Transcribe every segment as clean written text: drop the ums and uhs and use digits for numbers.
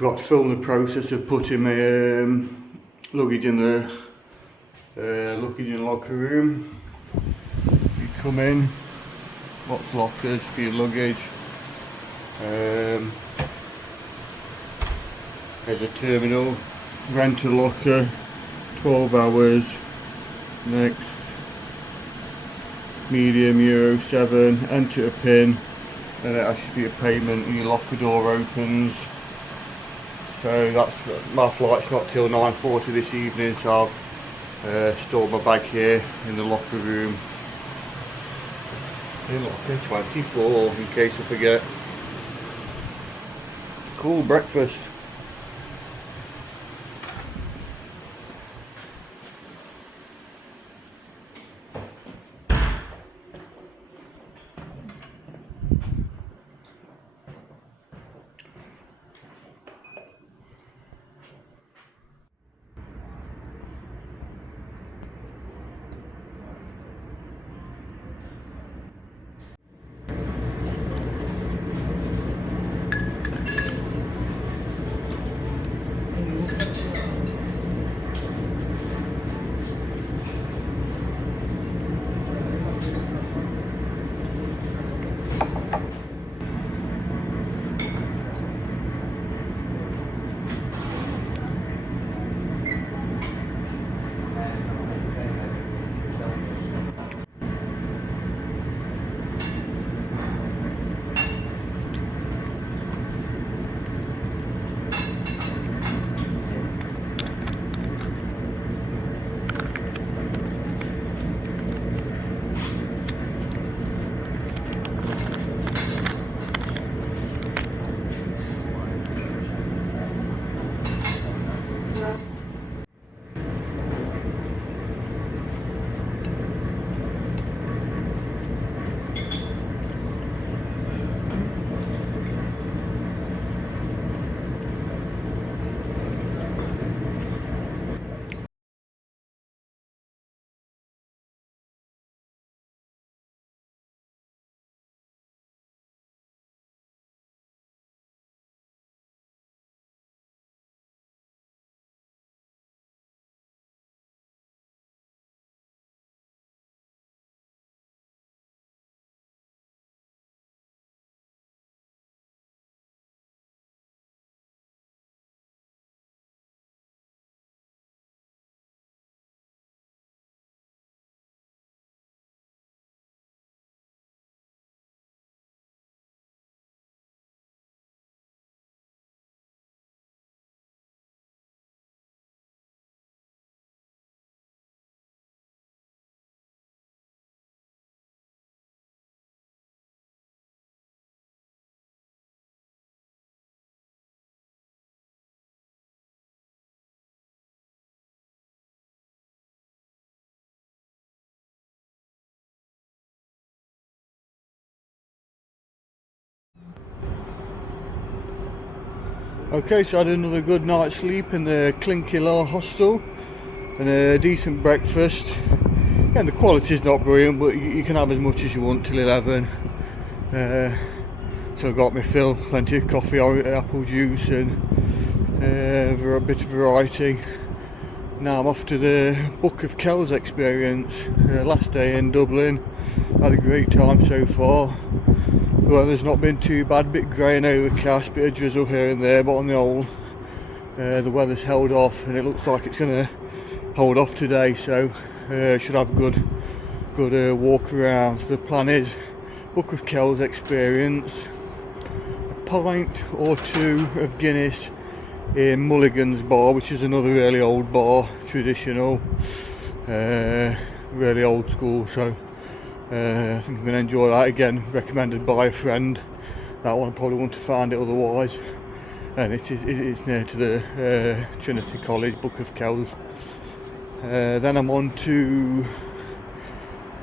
Forgot to film the process of putting my luggage in the luggage and locker room. You come in, lots of lockers for your luggage. There's a terminal, rent a locker, 12 hours. Next, medium, Euro 7, enter a PIN, and it asks you for your payment and your locker door opens. So that's, my flight's not till 9:40 this evening, so I've stored my bag here in the locker room. In locker 24, in case I forget. Cool breakfast. Okay, so I had another good night's sleep in the Clinky Law hostel and a decent breakfast. And the quality's not brilliant, but you can have as much as you want till 11. So I got my fill, plenty of coffee, apple juice and a bit of variety. Now I'm off to the Book of Kells Experience. Last day in Dublin, had a great time so far. The weather's not been too bad, bit grey and overcast, bit of drizzle here and there, but on the whole the weather's held off and it looks like it's going to hold off today, so should have a good walk around. So the plan is Book of Kells Experience, a pint or two of Guinness in Mulligans bar, which is another really old bar, traditional, really old school, so I think I'm going to enjoy that. Again, recommended by a friend. That one I probably wouldn't have found it otherwise, and it's near to the Trinity College, Book of Kells. Then I'm on to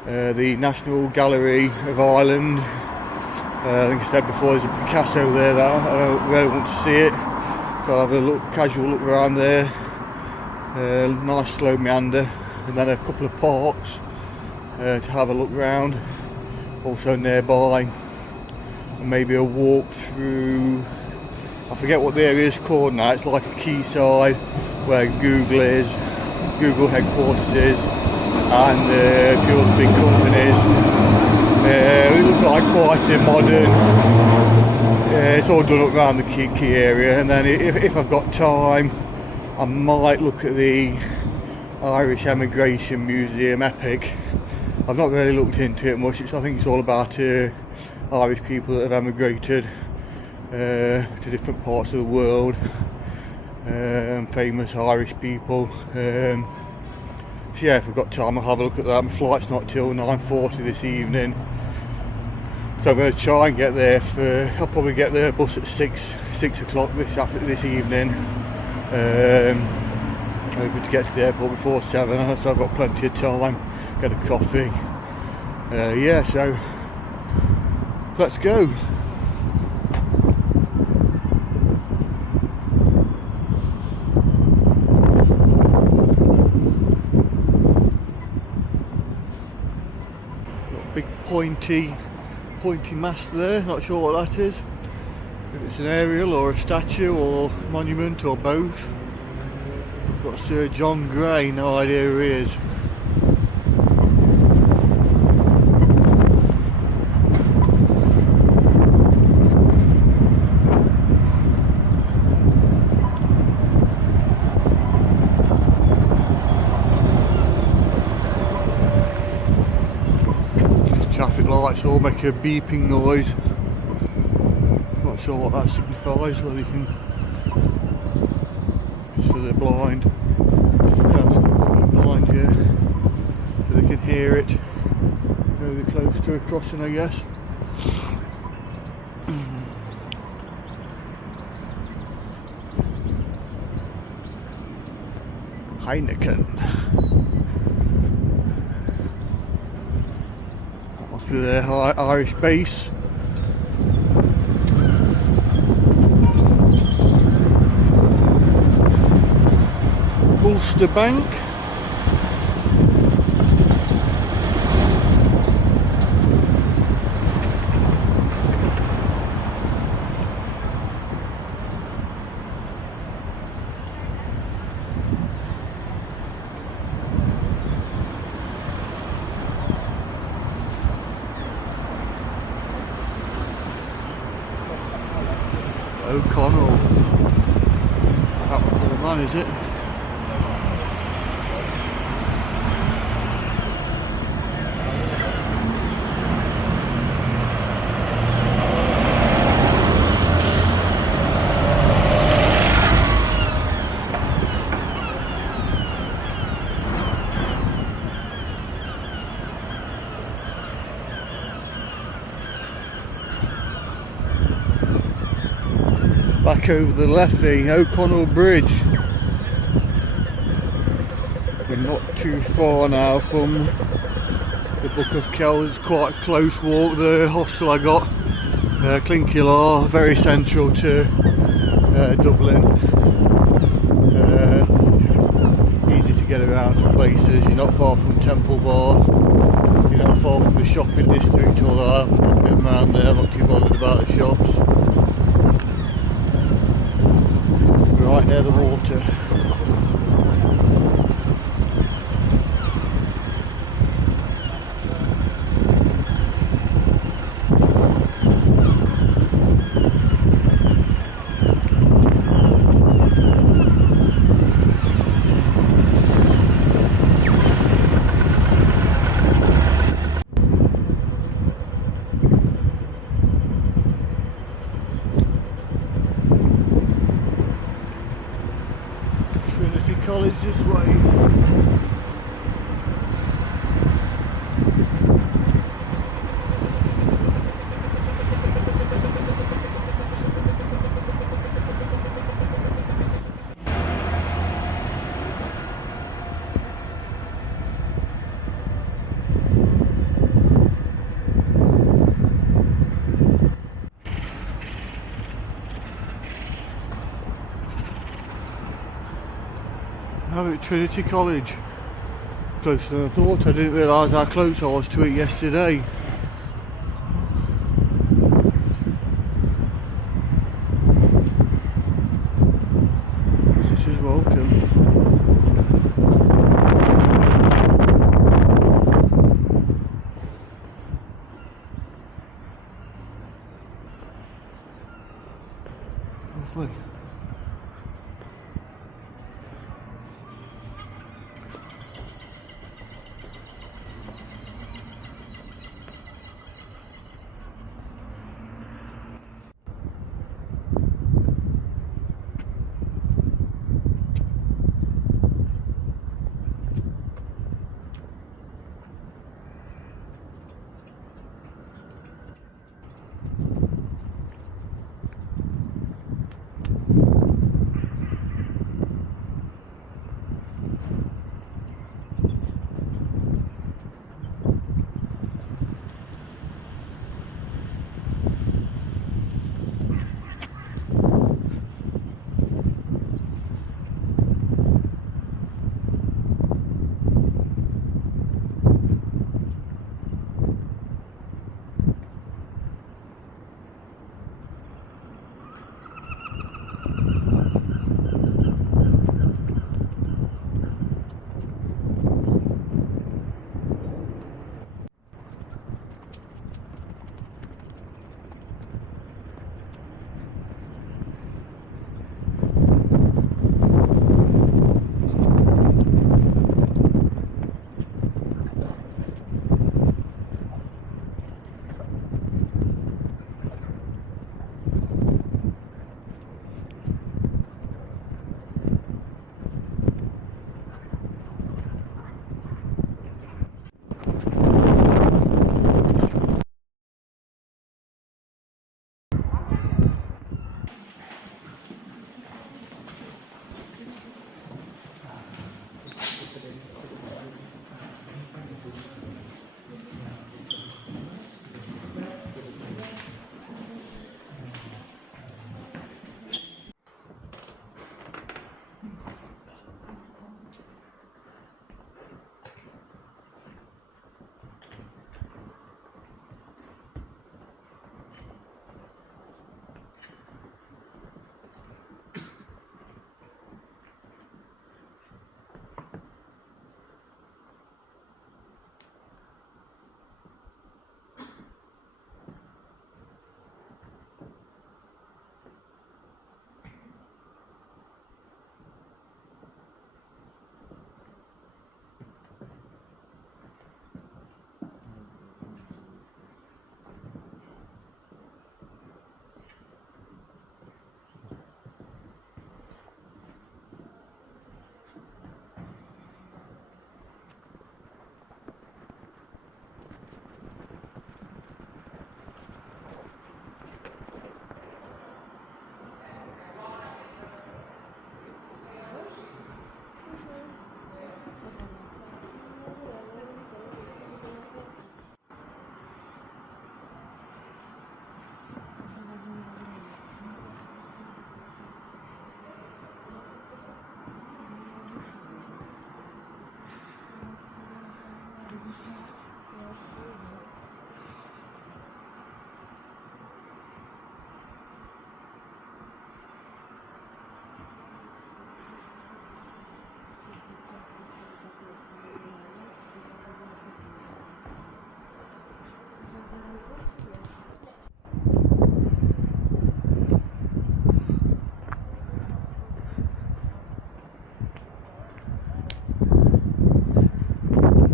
the National Gallery of Ireland. I think I said before there's a Picasso there that I really want to see it, so I'll have a casual look around there. Nice slow meander, and then a couple of parks to have a look round, also nearby, and maybe a walk through I forget what the area is called now. It's like a quayside where Google is, Google headquarters is, and a few other big companies. It looks like quite a modern. It's all done up around the key area, and then if I've got time, I might look at the Irish Emigration Museum, EPIC. I've not really looked into it much. I think it's all about Irish people that have emigrated to different parts of the world, famous Irish people. So yeah, if I've got time, I'll have a look at that. My flight's not till 9:40 this evening, so I'm going to try and get there I'll probably get the bus at 6 o'clock this evening. Hoping to get to the airport before 7, so I've got plenty of time. Get a coffee. Yeah, so let's go. Big pointy mast there, not sure what that is. If it's an aerial or a statue or monument or both. We've got Sir John Gray, no idea who he is. Traffic lights all make a beeping noise. Not sure what that signifies, whether you can, just so they're blind. That's blind, yeah. So they can hear it. Really close to a crossing, I guess. Heineken. To the Irish base. Ulster Bank. O'Connell. That was the man, is it? Back over the Leffey, O'Connell Bridge. We're not too far now from the Book of Kells. It's quite a close walk. The hostel I got, Clinkilar, very central to Dublin. Easy to get around to places. You're not far from Temple Bar. You're not far from the shopping district, although I've been around there. I'm not too bothered about the shops. Right near the water. College this way. I'm at Trinity College. Closer than I thought. I didn't realise how close I was to it yesterday. Lovely.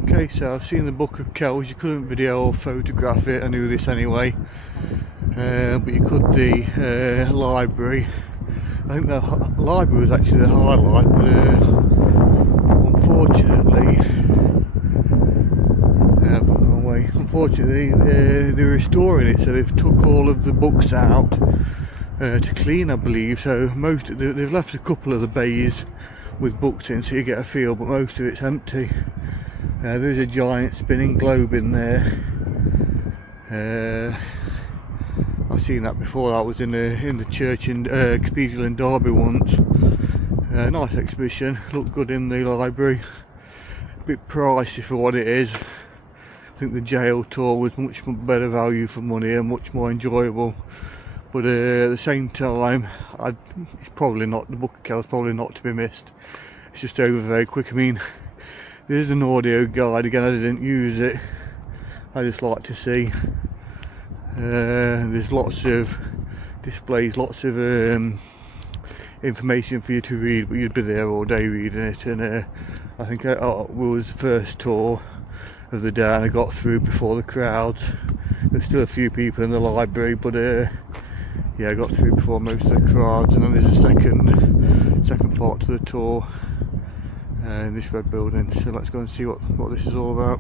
Okay, so I've seen the Book of Kells. You couldn't video or photograph it, I knew this anyway, but you could the library. I think the library was actually the highlight, but unfortunately, I've gone the wrong way. Unfortunately, they're restoring it, so they've took all of the books out to clean, I believe. So they've left a couple of the bays with books in, so you get a feel, but most of it's empty. There's a giant spinning globe in there. I've seen that before. That was in the church in cathedral in Derby once. Nice exhibition. Looked good in the library. A bit pricey for what it is. I think the jail tour was much better value for money and much more enjoyable. But at the same time, it's probably not, the Book of Kells probably not to be missed. It's just over very quick. I mean, there's an audio guide, again I didn't use it, I just like to see. There's lots of displays, lots of information for you to read, but you'd be there all day reading it. And I think it was the first tour of the day, and I got through before the crowds. There's still a few people in the library, but yeah, I got through before most of the crowds. And then there's a second part to the tour in this red building. So let's go and see what this is all about.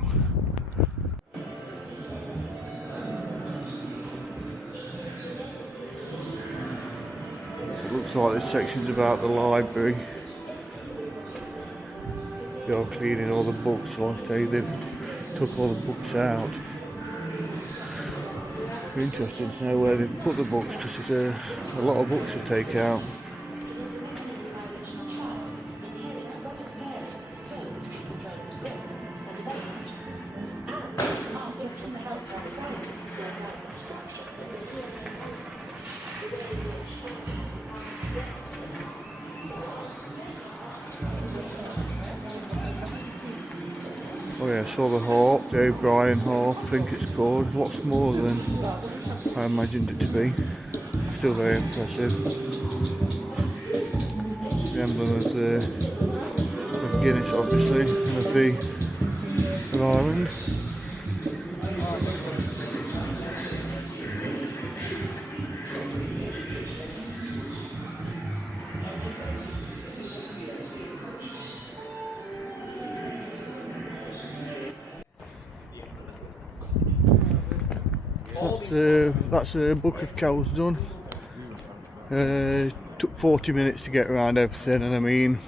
It looks like this section's about the library. They are cleaning all the books. Like I say, they've took all the books out. It's interesting to know where they've put the books, because there's a lot of books to take out. Oh yeah, I saw the harp, the O'Brien harp, I think it's called. Lots more than I imagined it to be. Still very impressive. The emblem of Guinness, obviously, and of Ireland. That's the Book of Kells done. Took 40 minutes to get around everything, and I mean,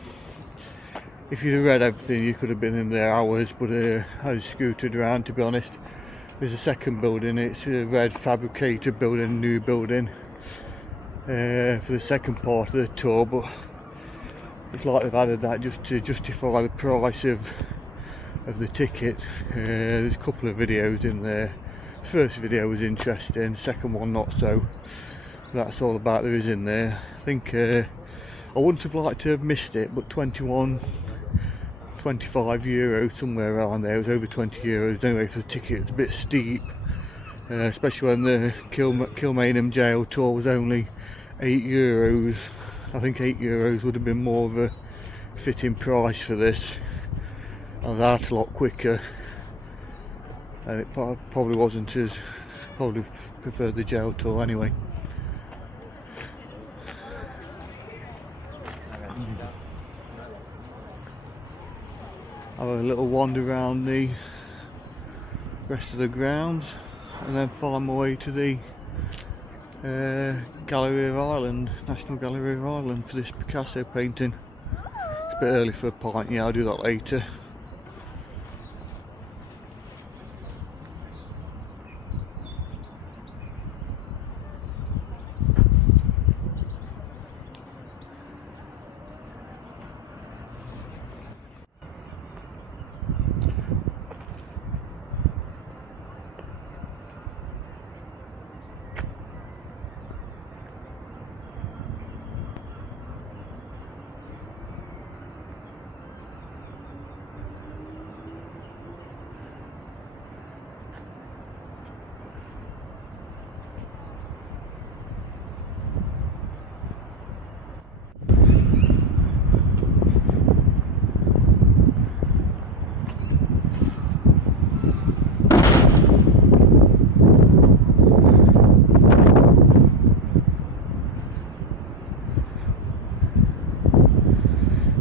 if you'd have read everything you could have been in there hours, but I just scooted around, to be honest. There's a second building, it's a red fabricated building, new building, for the second part of the tour, but it's like they've added that just to justify the price of the ticket. There's a couple of videos in there. The first video was interesting, second one not so. That's all about there is in there. I think I wouldn't have liked to have missed it, but 21, 25 euros, somewhere around there. It was over 20 euros anyway for the ticket. It's a bit steep, especially when the Kilmainham jail tour was only 8 euros. I think 8 euros would have been more of a fitting price for this. I was out a lot quicker, and it probably wasn't as, probably preferred the jail tour anyway. Have a little wander around the rest of the grounds, and then find my way to the Gallery of Ireland, National Gallery of Ireland, for this Picasso painting. It's a bit early for a pint, yeah, I'll do that later.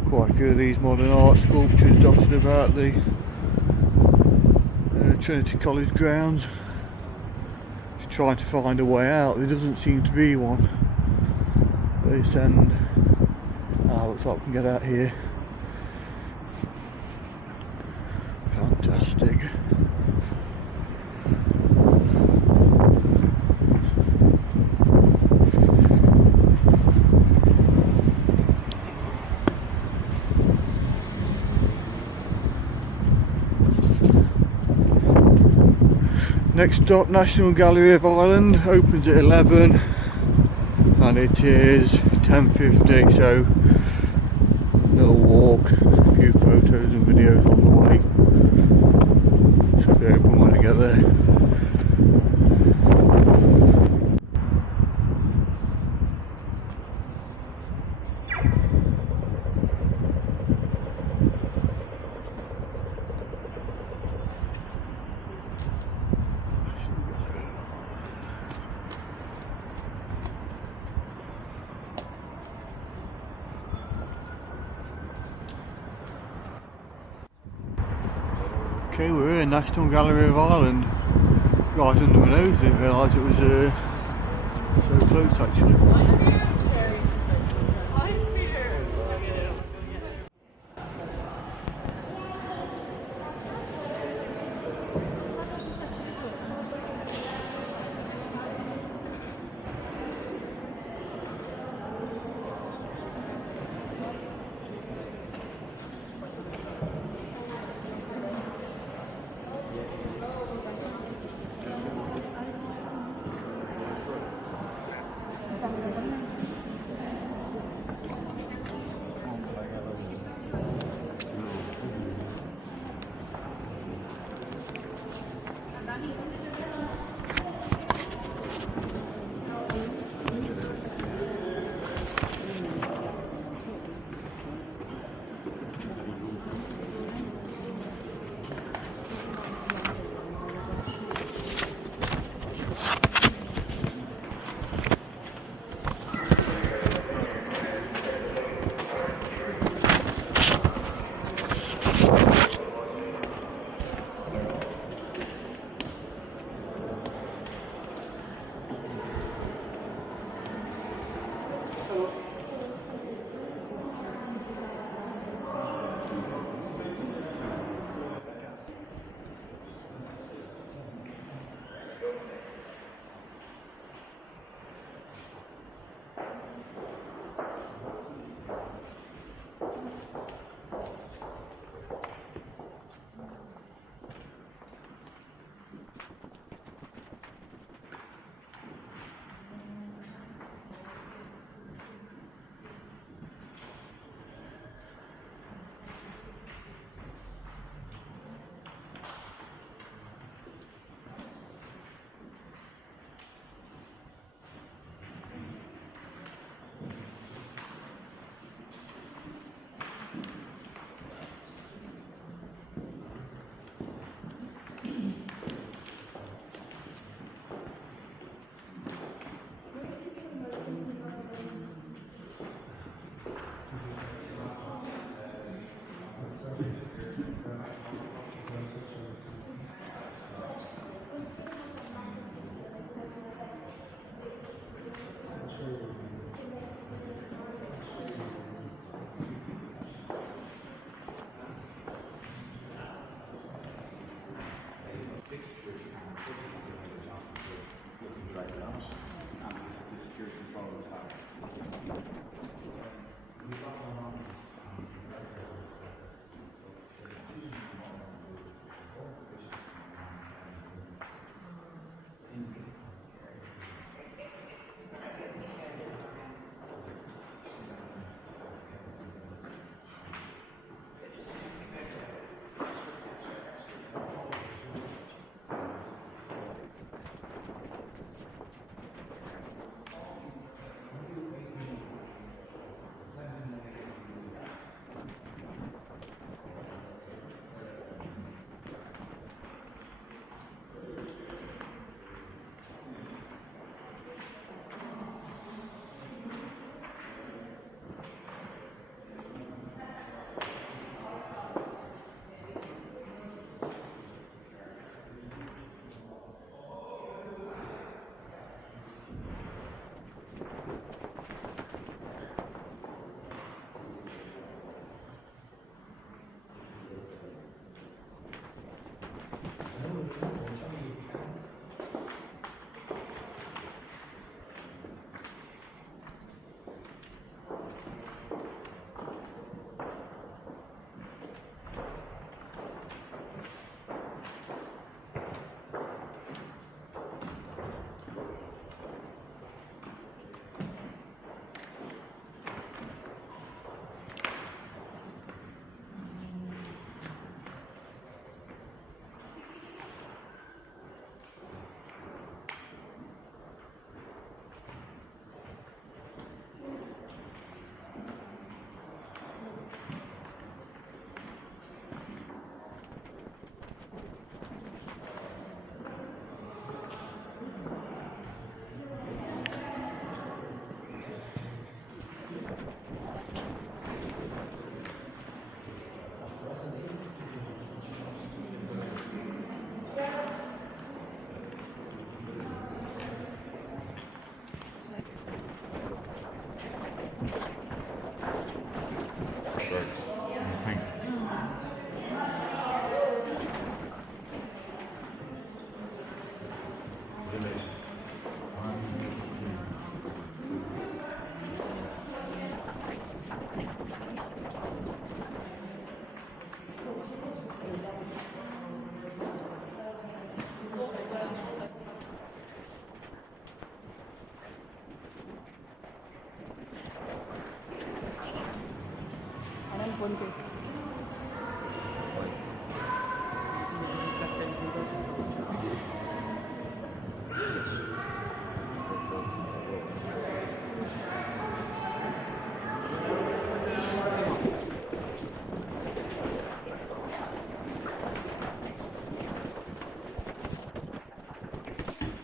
Quite a few of these modern art sculptures dotted about the Trinity College grounds. Just trying to find a way out. There doesn't seem to be one. They send. Looks like we can get out here. Fantastic. Next stop, National Gallery of Ireland, opens at 11 and it is 10:50, so little walk, a few photos and videos on the way. Should be open when I get there. Okay, we're here in National Gallery of Ireland. Right under my nose, didn't realise it was so close actually. Ponte.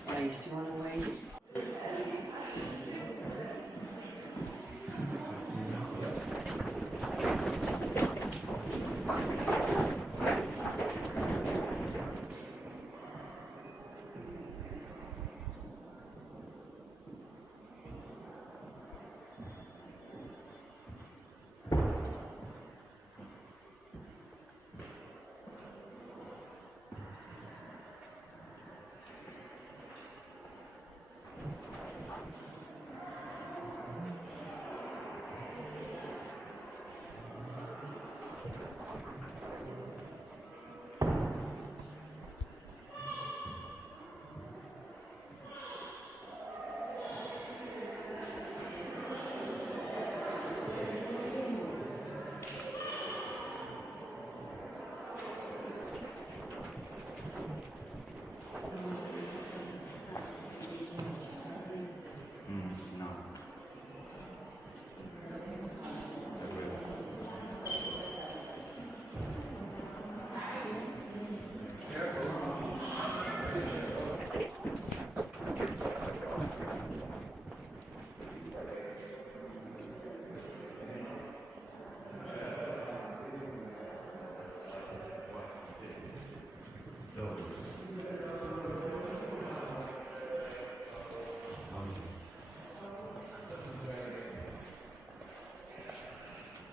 Nice, do you want to wait?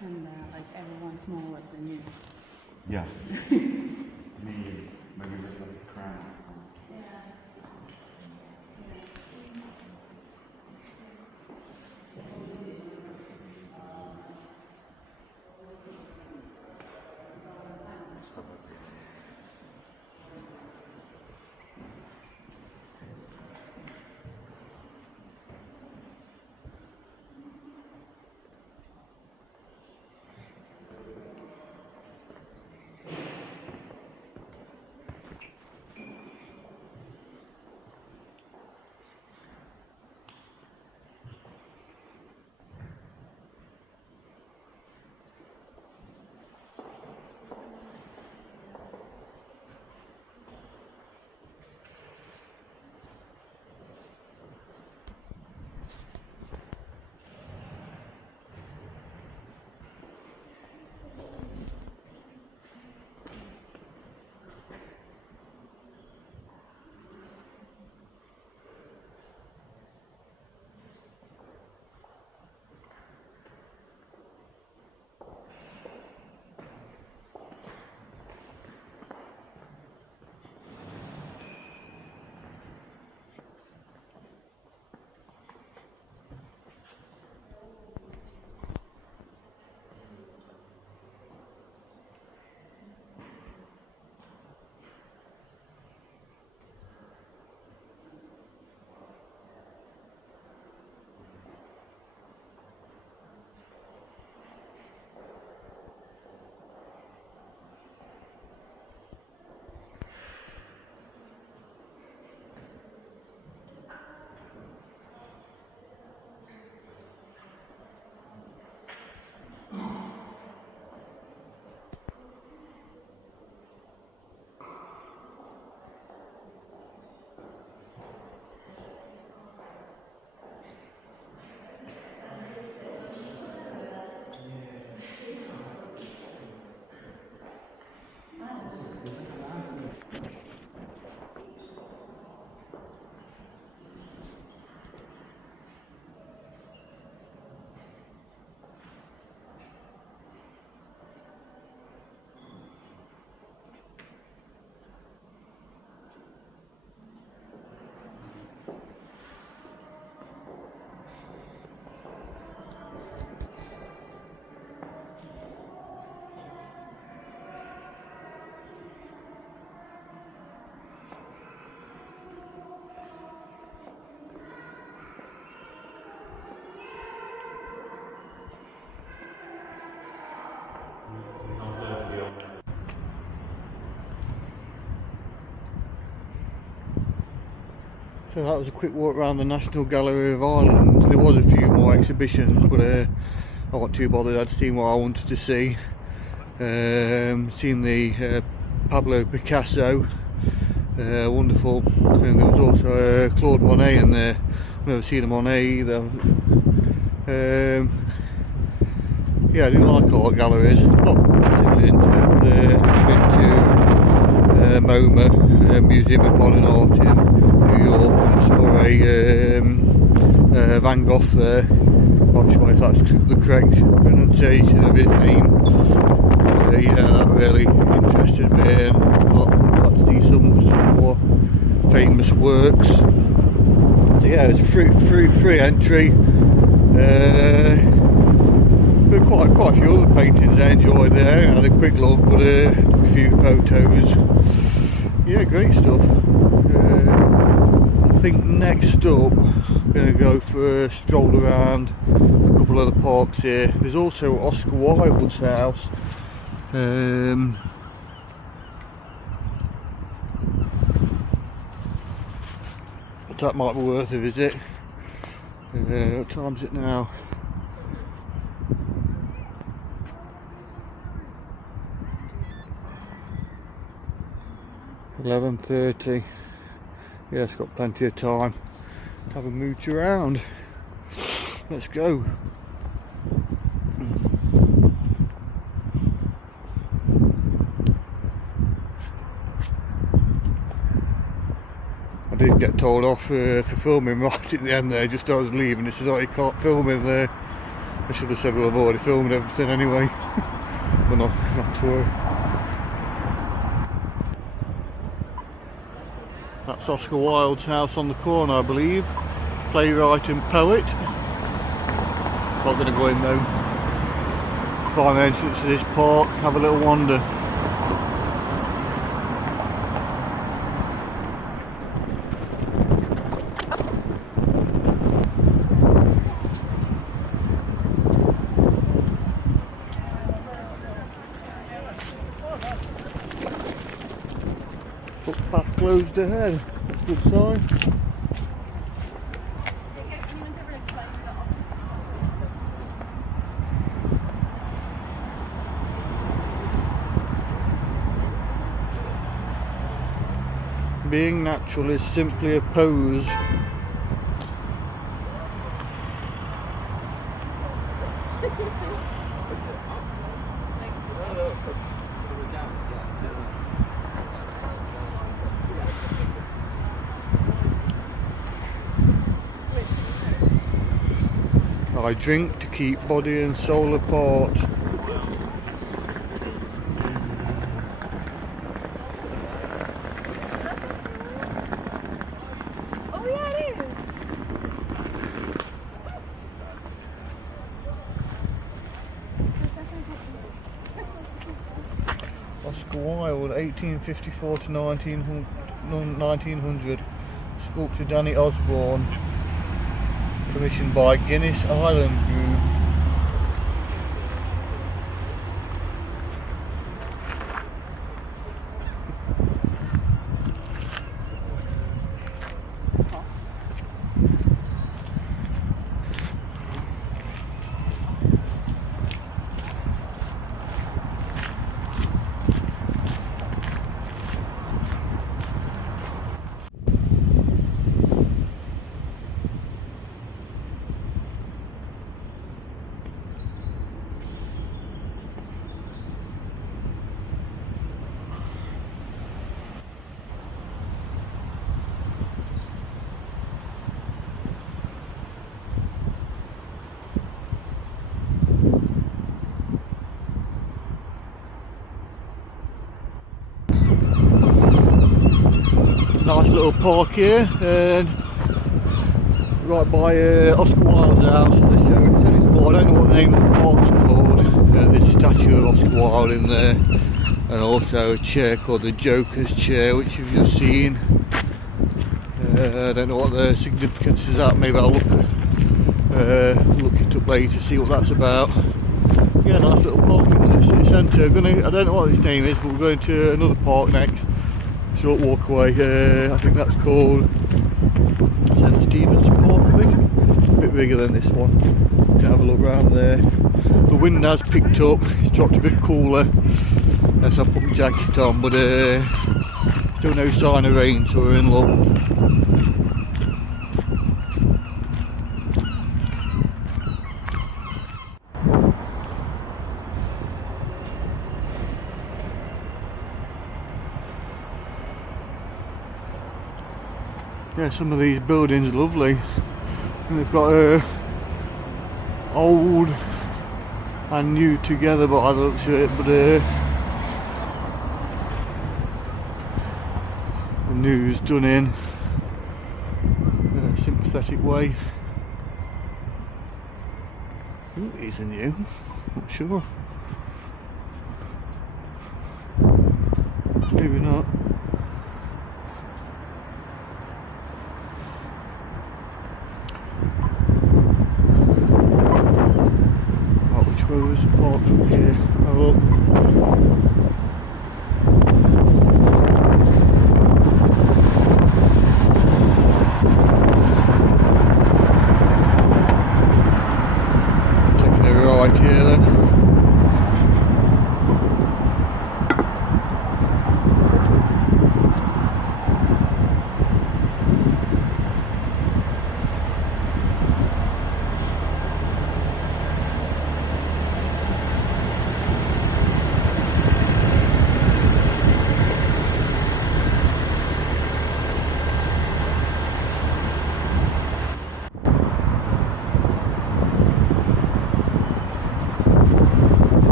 And like everyone's smaller than you. Yeah. Maybe with a crown. So that was a quick walk around the National Gallery of Ireland. There was a few more exhibitions, but I wasn't too bothered. I'd seen what I wanted to see. Seen the Pablo Picasso, wonderful, and there was also Claude Monet in there. I've never seen a Monet either. Yeah, I do like art galleries. Not massively into it, but I've been to MoMA, Museum of Modern Art in New York, and I saw a Van Gogh there. Not sure if that's the correct pronunciation of his name. Yeah, that really interested me, and I'd like to see some more famous works. So yeah, it's free entry. There were quite a few other paintings I enjoyed there. I had a quick look, but took a few photos. Yeah, great stuff. I think next up I'm going to go for a stroll around a couple of the parks here. There's also Oscar Wilde's house. That might be worth a visit. What time is it now? 11:30. Yeah, it's got plenty of time to have a mooch around. Let's go. I did get told off for filming right at the end there, just as I was leaving. It says, oh, you can't film in there. I should have said, well, I've already filmed everything anyway. But not to worry. That's Oscar Wilde's house on the corner, I believe. Playwright and poet. Not going to go in though. Find the entrance to this park, have a little wander. Footpath closed ahead, that's a good sign. Being natural is simply a pose. I drink to keep body and soul apart. Oh yeah, it is. Oscar Wilde, 1854 to 1900. Sculptor Danny Osborne. Commissioned by Guinness Island Group. Nice little park here, and right by Oscar Wilde's house. As I showed, tennis board. I don't know what the name of the park's called. There's a statue of Oscar Wilde in there, and also a chair called the Joker's chair, which you've just seen. I don't know what the significance is at. Maybe I'll look it up later to see what that's about. Yeah, nice little park in the city centre. I don't know what its name is, but we're going to another park next. Short walk away. I think that's called St Stephen's Park, I think. A bit bigger than this one. You can have a look around there. The wind has picked up, it's dropped a bit cooler. Yes, I put my jacket on, but still no sign of rain, so we're in luck. Yeah, some of these buildings are lovely. And they've got old and new together by the looks of it, but the new's done in a sympathetic way. I think these are new, not sure. Maybe not. Which way was the park from here? Oh look. Taking a right here then.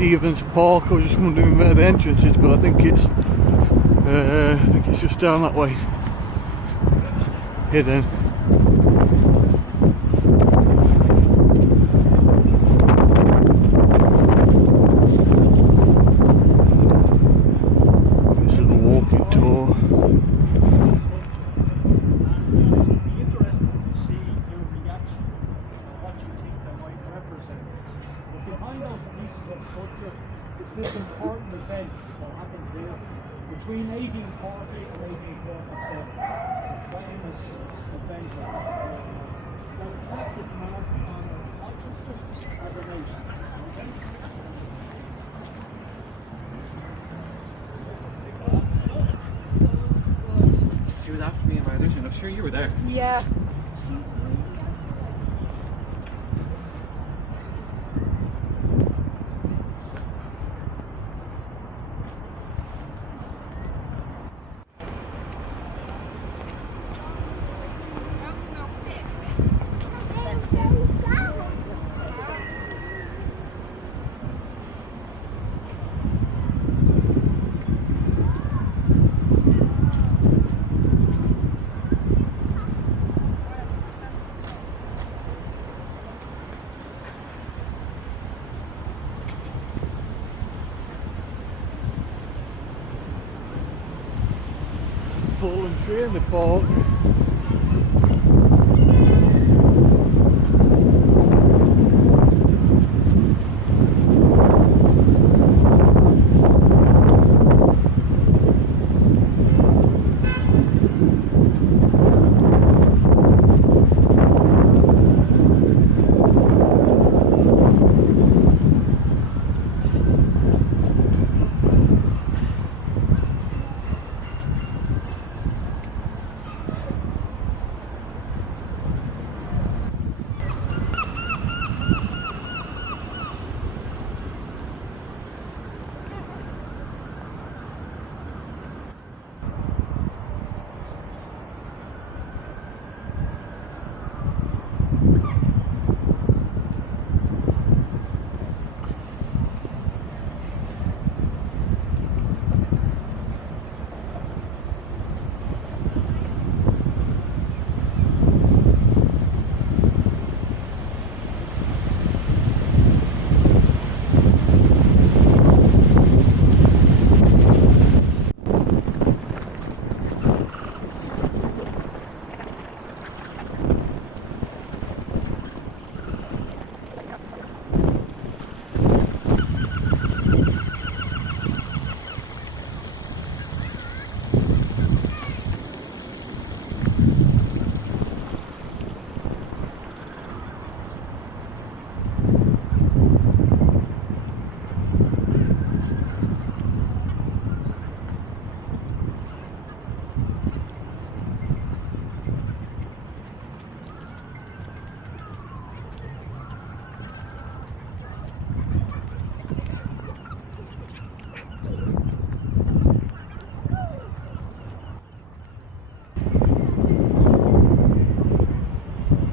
Stephen's Park. I was just wondering where the entrance is, but I think it's just down that way, hidden. This is the walking tour. This important event that happened here between 1840 and 1847. A famous event that is left its mark on our consciousness as a nation. She was after me in my audition. I'm sure you were there. Yeah. Fallen tree in the park.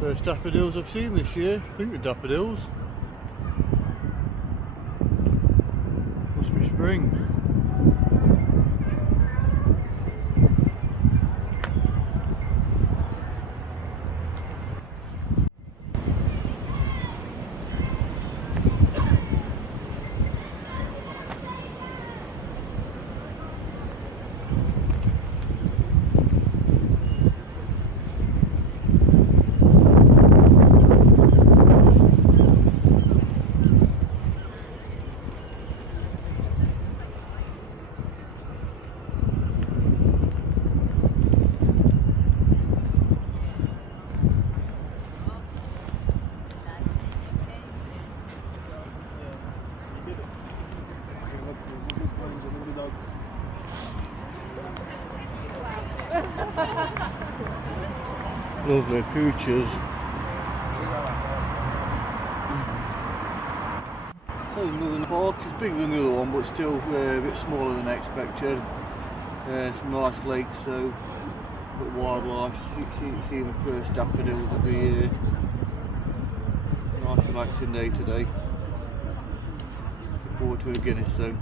First daffodils I've seen this year. I think the daffodils. Must be spring. Lovely pooches. So another park, it's bigger than the other one but still a bit smaller than I expected. Some nice lakes, so a bit of wildlife, seeing the first daffodils of the year. Nice relaxing day today. Look forward to a Guinness though.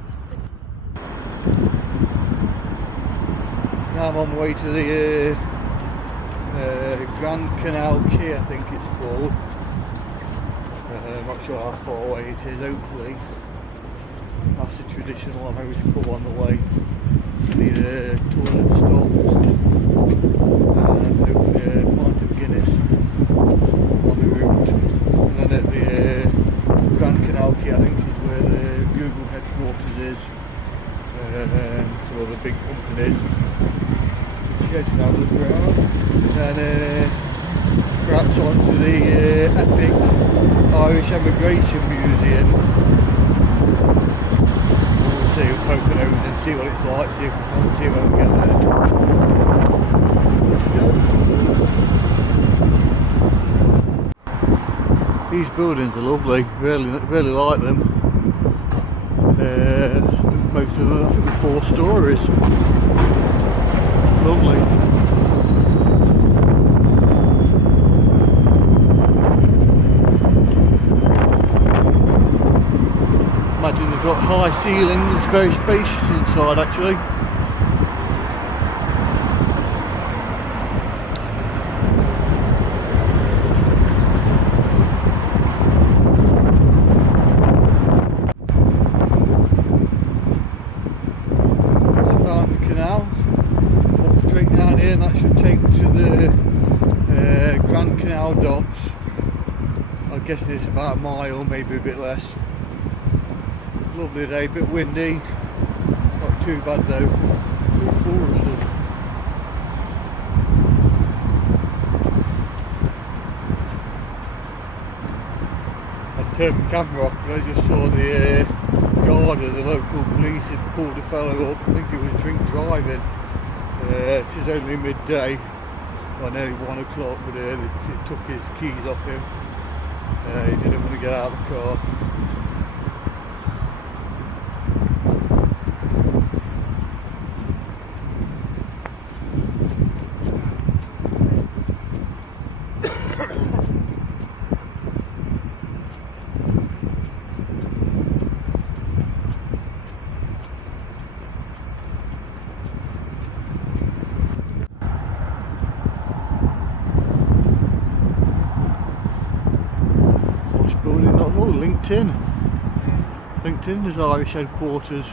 Now I'm on my way to the Grand Canal Quay, I think it's called. I'm not sure how far away it is, hopefully. That's a traditional Irish pub on the way. Need a toilet stops and hopefully a pint of Guinness on the route. And then at the Grand Canal Quay, I think is where the Google headquarters is. Some other big companies. Getting out of the ground, and perhaps onto the epic Irish Emigration Museum. We'll see, we'll poke it over and see what it's like, see if we can get there. Let's go. These buildings are lovely, really like them. Most of them, I think they're 4 stories. Lovely. Imagine they've got high ceilings, very spacious inside actually. It's found the canal. Straight down here and that should take me to the Grand Canal docks. I guess it's about a mile, maybe a bit less. Lovely day, a bit windy, not too bad though. Forests. I turned the camera off but I just saw the guard of the local police had pulled a fellow up. I think it was drink driving. This is only midday, or nearly 1 o'clock, but it took his keys off him. He didn't want to get out of the car. Oh, LinkedIn is Irish headquarters.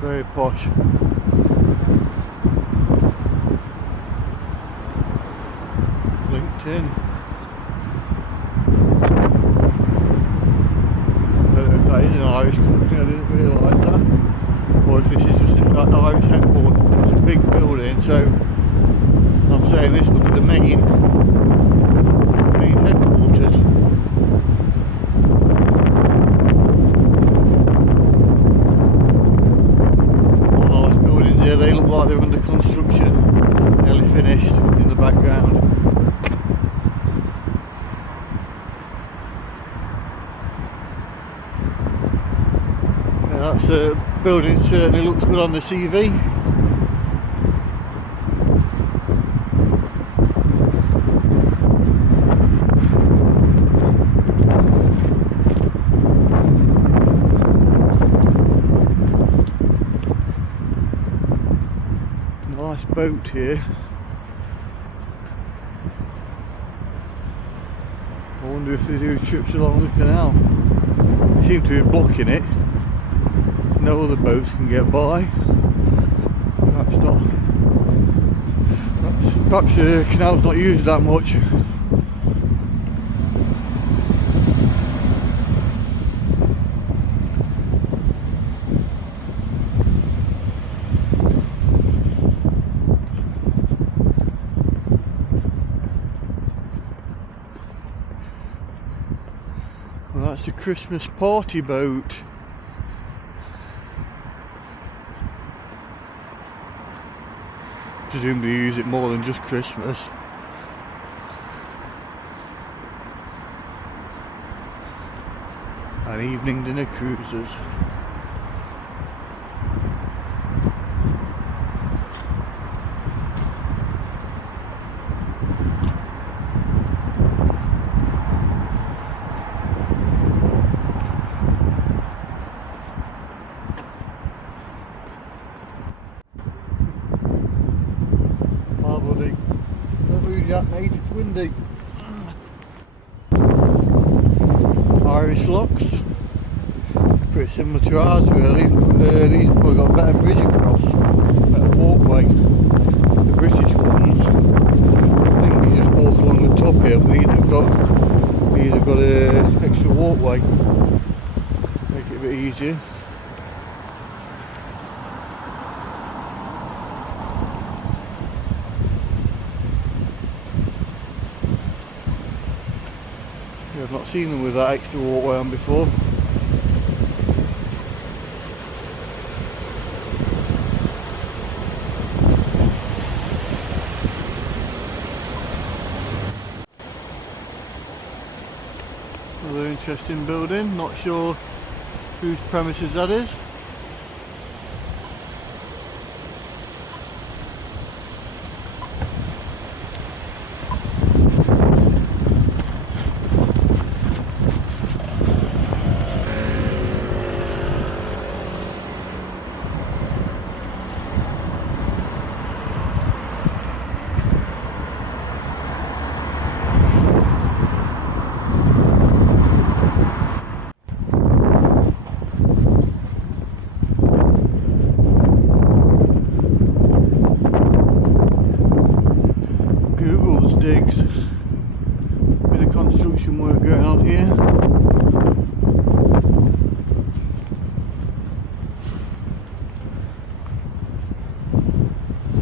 Very posh. LinkedIn. I don't know if that is an Irish company, I didn't realise that. Or if this is just an Irish headquarters. It's a big building, so I'm saying this will be the main headquarters. Some more nice buildings here, they look like they're under construction, nearly finished in the background. Yeah, that's building certainly looks good on the CV. boat here. I wonder if they do trips along the canal. They seem to be blocking it. No other boats can get by. Perhaps not. Perhaps the canal's not used that much. Well, that's the Christmas party boat. Presumably you use it more than just Christmas. And evening dinner cruises. Don't lose that, mate, it's windy. Irish locks, pretty similar to ours really. These have probably got a better bridge across, better walkway. The British ones, I think you just walk along the top here, but these have got an extra walkway, make it a bit easier. I've not seen them with that extra walkway on before. Another interesting building, not sure whose premises that is. Digs. Bit of construction work going on here.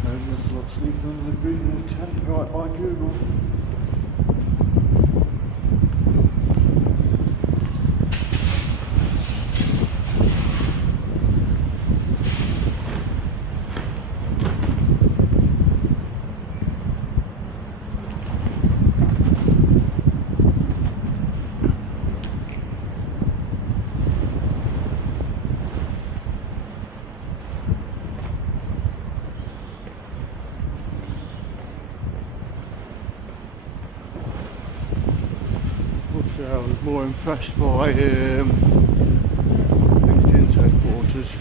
And there's lots sleeping under the bridge in the tent right by Google. I was more impressed by LinkedIn's headquarters.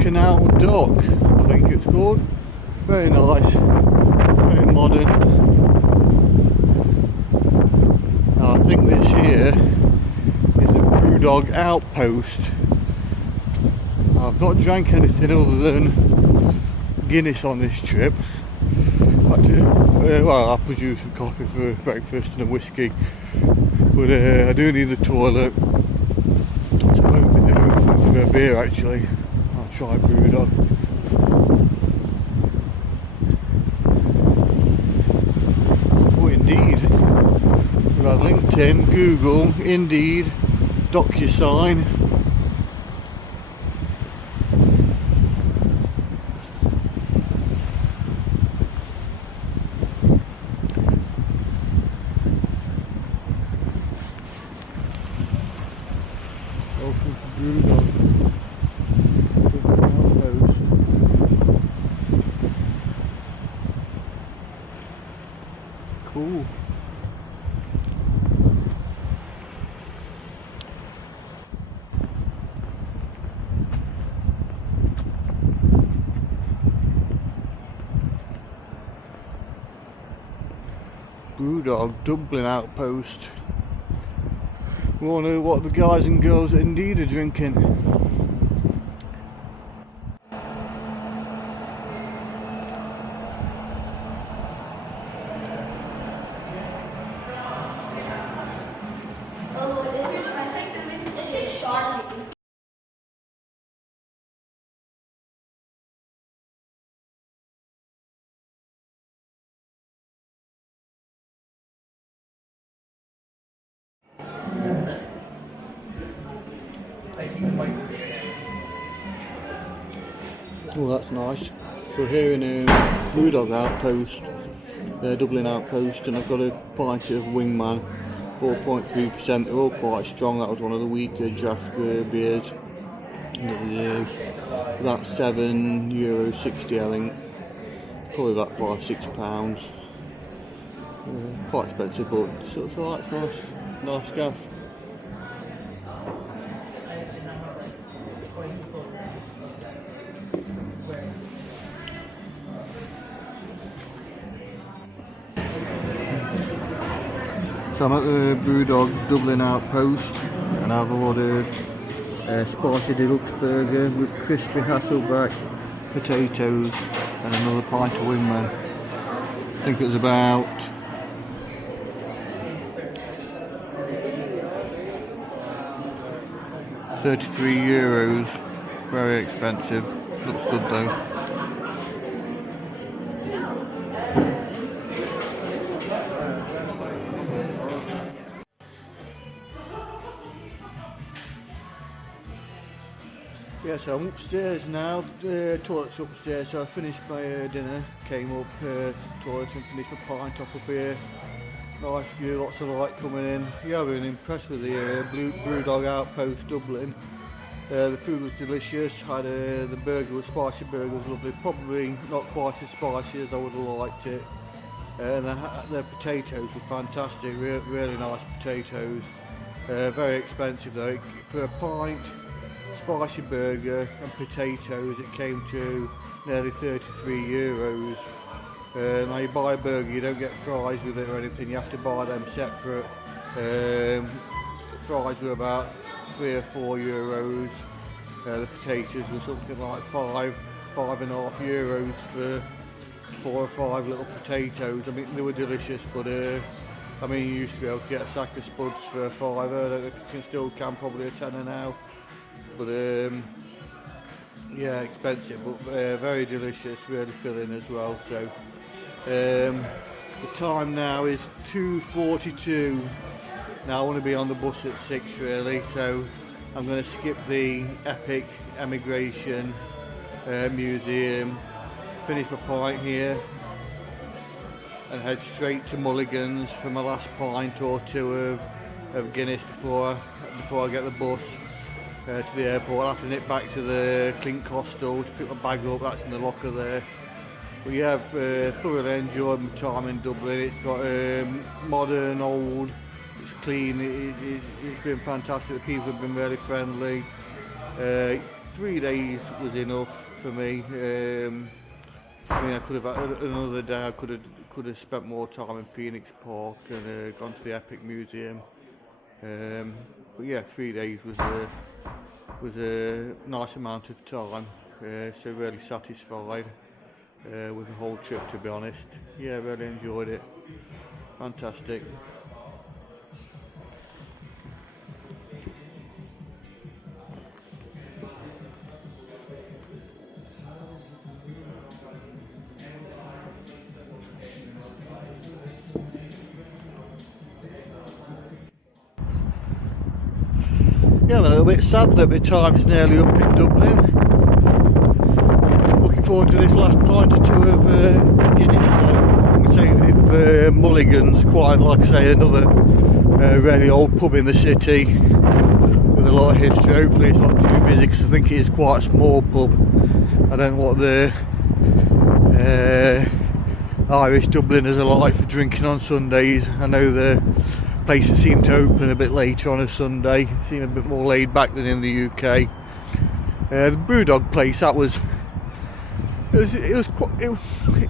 Canal dock, I think it's called. Very nice, very modern. Now, I think this here is the Brewdog outpost. I've not drank anything other than Guinness on this trip. Well, I produced some coffee for breakfast and a whiskey, but I do need the toilet, so I'm hoping for a beer actually. Try Brewdog. Oh, Indeed. We've got LinkedIn, Google, Indeed, DocuSign. Welcome to Brewdog. Cool. Brewdog Dublin outpost. We want to know what the guys and girls at Indeed are drinking. Oh, that's nice. So here in Brewdog outpost, Dublin outpost, and I've got a pint of Wingman, 4.3%. They're all quite strong. That was one of the weaker draft beers. About €7.60, I think. Probably about £5-6. Quite expensive, but it's alright, nice gaff. So I'm at the Brewdog Dublin outpost and I've ordered a spicy deluxe burger with crispy Hasselback potatoes and another pint of Wingman. I think it was about €33. Very expensive. Looks good though. Yeah, so I'm upstairs now, the toilet's upstairs, so I finished my dinner, came up toilet and finished my pint off up here. Nice view, lots of light coming in. Yeah, I've been impressed with the Brewdog Outpost Dublin. The food was delicious, had the burger, the spicy burger was lovely, probably not quite as spicy as I would have liked it. And the potatoes were fantastic, really nice potatoes. Very expensive though, for a pint, spicy burger and potatoes it came to nearly €33. Now you buy a burger, you don't get fries with it or anything, you have to buy them separate. Fries were about €3 or €4. The potatoes were something like €5.5 for 4 or 5 little potatoes. I mean, they were delicious, but I mean, you used to be able to get a sack of spuds for a £5. I don't know if you still can, probably a tenner now. But Yeah, expensive, but very delicious, really filling as well. So the time now is 2:42. Now I want to be on the bus at 6 really, so I'm going to skip the epic emigration museum, finish my pint here, and head straight to Mulligans for my last pint or two of Guinness before I get the bus to the airport. I'll have to nip back to the Clink Hostel to pick my bag up. That's in the locker there. But yeah, I've thoroughly enjoyed my time in Dublin. It's got modern, old, it's clean, it's been fantastic. The people have been really friendly. 3 days was enough for me. I mean, I could have had another day. I could have spent more time in Phoenix Park and gone to the Epic Museum. But yeah, 3 days was a nice amount of time. So really satisfied with the whole trip, to be honest. Yeah, really enjoyed it. Fantastic. Yeah, I'm a little bit sad that my time's nearly up in Dublin. Looking forward to this last pint or two of Guinness. I'm saving it for Mulligans, quite like I say, another really old pub in the city with a lot of history. Hopefully it's not too busy because I think it is quite a small pub. I don't know what the Irish Dubliners are like for drinking on Sundays. I know the places seem to open a bit later on a Sunday, seem a bit more laid back than in the UK. The Brewdog place,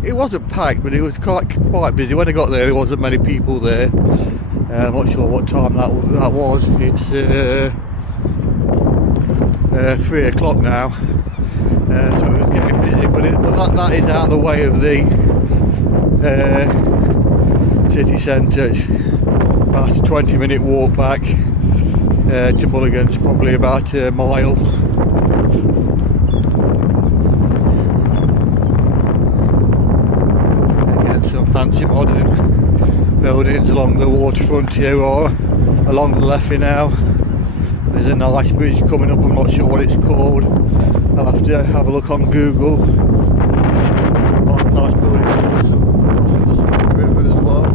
it wasn't packed, but it was quite busy. When I got there wasn't many people there. I'm not sure what time that was. It's 3 o'clock now, so it was getting busy. But that is out of the way of the city centre. About a 20-minute walk back to Mulligans, probably about a mile. Again, some fancy modern buildings along the waterfront here, or along the Liffey now. There's a nice bridge coming up, I'm not sure what it's called. I'll have to have a look on Google. Nice building across the river as well.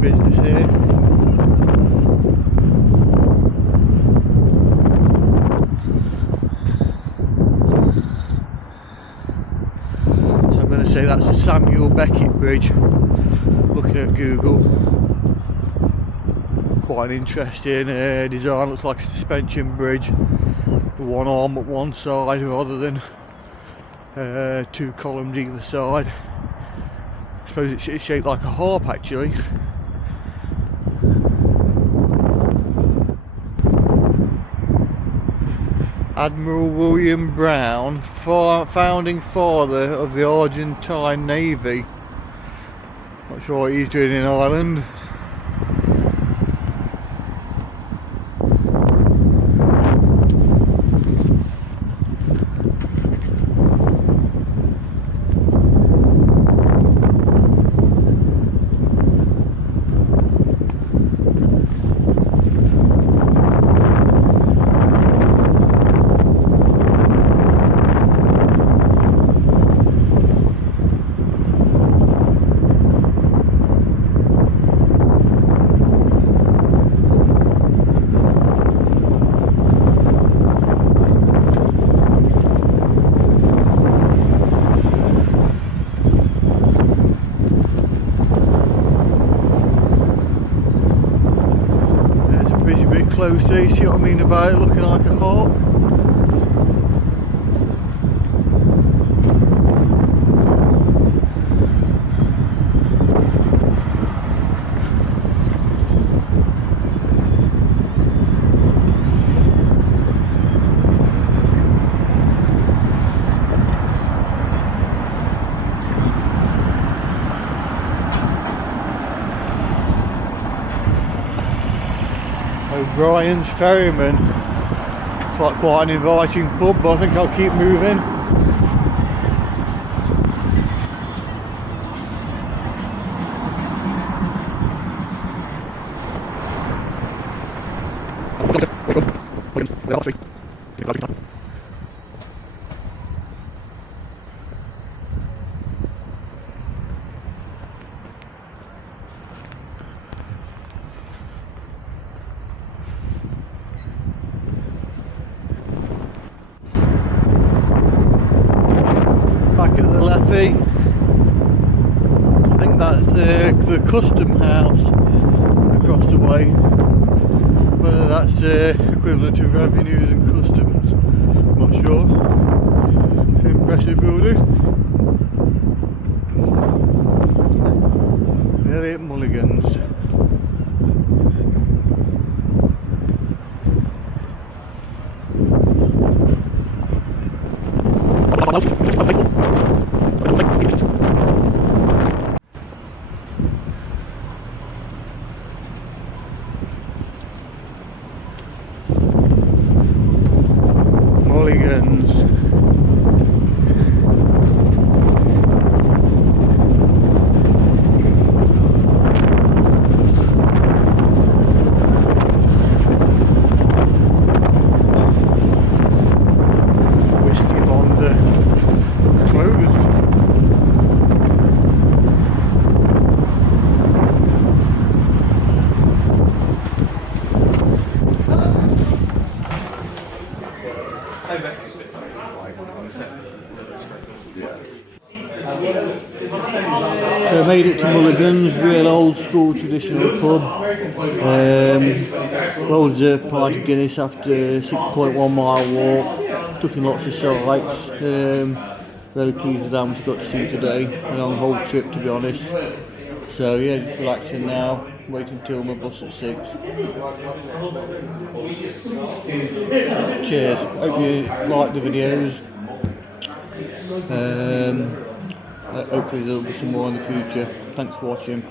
Business here. So I'm going to say that's a Samuel Beckett Bridge, looking at Google. Quite an interesting design, looks like a suspension bridge with one arm at one side rather than two columns either side. I suppose it's shaped like a harp actually. Admiral William Brown, founding father of the Argentine Navy. Not sure what he's doing in Ireland. Closer, you see what I mean about it looking like a harp? Brian's Ferryman. It's like quite an inviting pub, but I think I'll keep moving. Back at the levee. I think that's the custom house across the way. Whether that's equivalent of revenues and customs, I'm not sure. It's an impressive building. Nearly at Mulligans. Mulligans. Whiskey Honda closed. So I made it to Mulligans, real old school traditional pub. Well deserved pint of Guinness after a 6.1 mile walk. Took in lots of sights. Really pleased with how much I got to see today. A long whole trip, to be honest. So yeah, just relaxing now. Waiting until my bus at 6. Cheers. Hope you like the videos. Hopefully there'll be some more in the future. Thanks for watching.